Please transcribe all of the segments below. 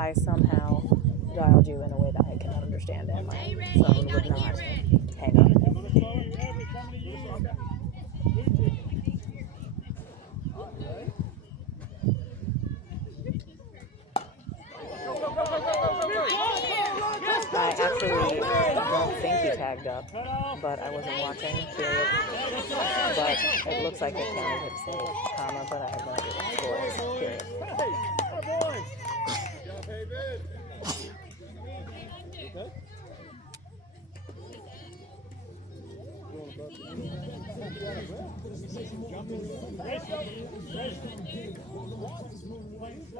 I somehow dialed you in a way that I cannot understand, and my phone would not hang up. I actually don't think he tagged up, but I wasn't watching, period. But it looks like it counted hit save, comma, but I have no idea what the score is, period.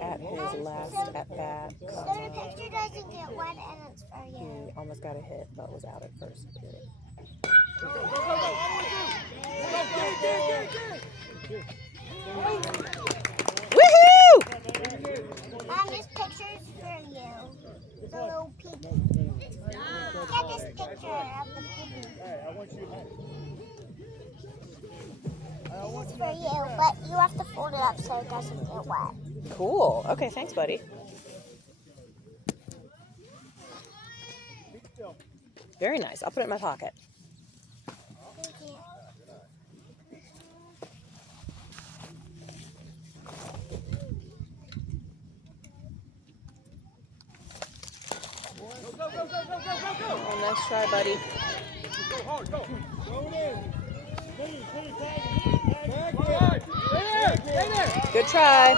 At his last at bat, So the picture doesn't get wet and it's for you. He almost got a hit, but was out at first, period. Woohoo! This picture's for you. It's a little piggy. Get this picture of the piggy. This is for you, but you have to fold it up so it doesn't get wet. Cool. Okay, thanks, buddy. Very nice. I'll put it in my pocket. Thank you. Oh, nice try, buddy. Good try.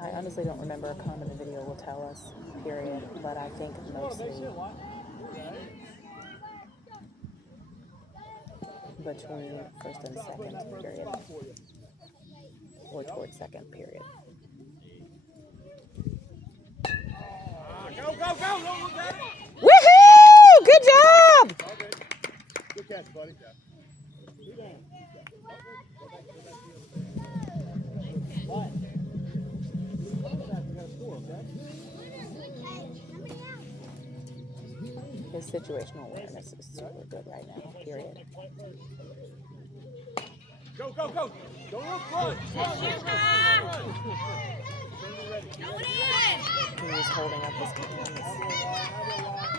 I honestly don't remember a comment the video will tell us, period, but I think mostly between first and second, period, or towards second, period. Woohoo! Good job! Good catch, buddy. His situational awareness is super good right now, period. Go, go, go! Don't look, run! He's holding up his hands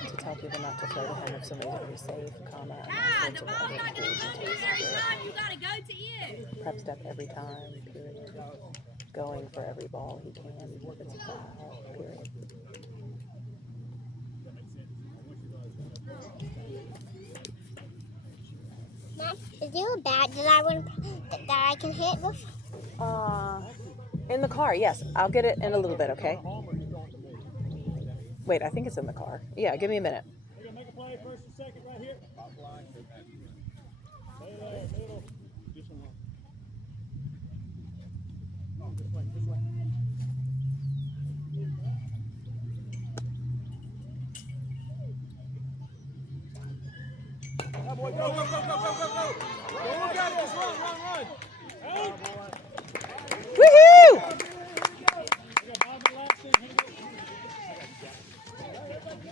to tell people not to throw to him if somebody's already safe, comma, and all sorts of other cool details. Prep step every time, period. Going for every ball he can if it's a foul, period. Mom, is there a bat that I can hit with? In the car, yes. I'll get it in a little bit, okay? Wait, I think it's in the car. Yeah, give me a minute. Make a play, first and second, right here. Middle. This one. Oh, this way, this way. Go, boy, go, go, go, go, go, go, go! Go, look at it, just run. Out.